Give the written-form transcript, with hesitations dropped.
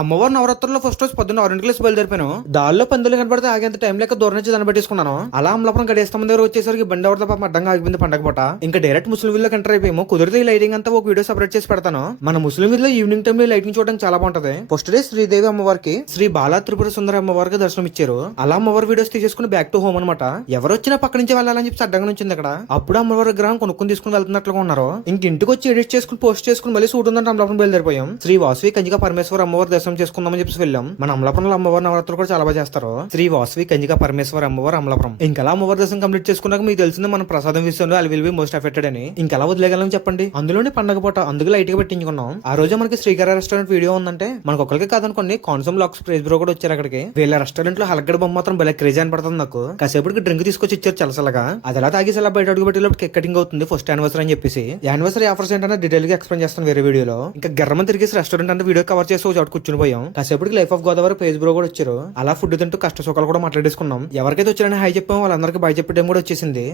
అమ్మవారు నవరాత్రుల్లో ఫస్ట్ రోజు పొద్దున్న 6 బయలుదేరిపోయాను. దారిలో పందులు కనబడితే ఆగేంత టైం లేక దూరం నుంచి దాన్ని పెట్టేసుకున్నాను. అలా అమలాపురం గడియేస్తాం దగ్గర వచ్చేసరికి బండి ఎవరితో పాపం అడ్డంగా ఆగిపోయింది పండగ పూట. ఇంకా డైరెక్ట్ ముస్లిం వీళ్ళకి ఎంటర్ అయిపోయాము. కుదిరితే ఈ లైటింగ్ అంతా ఒక వీడియో సెపరేట్ చేసి పెడతాను. మన ముస్లిం వీధిలో ఈవినింగ్ టైం లో లైటింగ్ చూడడానికి చాలా బాగుంటది. ఫస్ట్ డే శ్రీదేవి అమ్మవారికి, శ్రీ బాలా త్రిపుర సుందర అమ్మవారికి దర్శనం ఇచ్చారు. అలా అమ్మవారి వీడియోస్ తీసేసుకుని బ్యాక్ టు హోమ్ అనమాట. ఎవరు వచ్చినా పక్క నుంచి వెళ్ళాలని చెప్పి అడ్డంగా నుంచి అక్కడ. అప్పుడు అమ్మవారి విగ్రహం కొనుక్కుని తీసుకుని వెళ్తున్నట్లుగా ఉన్నారు. ఇంక ఇంటికి వచ్చి ఎడిట్ చేసుకుని పోస్ట్ చేసుకుని మళ్ళీ సూట్ ఉందంటే అమలాపురం బయలుదేరిపోయాం. శ్రీ వాసవి కంచిక పరమేశ్వర అమ్మవారి దర్శనం చేసుకుందామని చెప్పి వెళ్ళాం. మన అమలాపురంలో అమ్మవారి నవరాత్రులు కూడా చాలా బాగా చేస్తారు. శ్రీ వాసవి కంచిక పరమేశ్వర అమ్మవారు అమలాపురం. ఇంకలా అమ్మవారి దర్శనం కంప్లీట్ చేసుకున్నాక మీకు తెలిసింది మన ప్రసాదం విషయంలో అవి విల్ బి మోస్ట్ ఎఫెక్టెడ్ అని. ఇంకెలా వదిలేగలం చెప్పండి. అందులోనే పండగ పూట అందుకు లైట్ గా పెట్టించుకున్నాం. ఆ రోజు మనకి శ్రీకర రెస్టారెంట్ వీడియో ఉందంటే మనకు ఒకరికి కాదనుకోండి కాన్సమ్ లాక్స్ ప్రైజ్ బ్రో కూడా వచ్చారు అక్కడికి. వీళ్ళ రెస్టారెంట్ లో హలగడ బొమ్మ మాత్రం భలే క్రేజ్ అని పడుతుంది నాకు. కాసేపటికి డ్రింక్ తీసుకొచ్చి ఇచ్చారు చలసలగా. అది ఎలా తాగేసి అలా బయట అడుగు పెట్టేలోపు కేక్ కటింగ్ అవుతుంది ఫస్ట్ యానివర్సరీ అని చెప్పేసి. యానివర్సరీ ఆఫర్స్ ఏంటంటే డీటెయిల్ గా ఎక్స్ప్లెయిన్ చేస్తాను వేరే వీడియోలో. ఇంకా గర్రమని తిరిగేసి రెస్టారెంట్ అంటే వీడియో కవర్ చేసి ఒక చోట కూర్చుని పోయాం. కాసేపటికి life of Godavari page bro కూడా వచ్చారు. అలా ఫుడ్ తింటూ కష్ట సుఖాలు కూడా మాట్లాడేసుకున్నాం. ఎవరికైతే వచ్చారని హై చెప్పాం వాళ్ళందరికీ బై చెప్పే టైం కూడా వచ్చేసింది.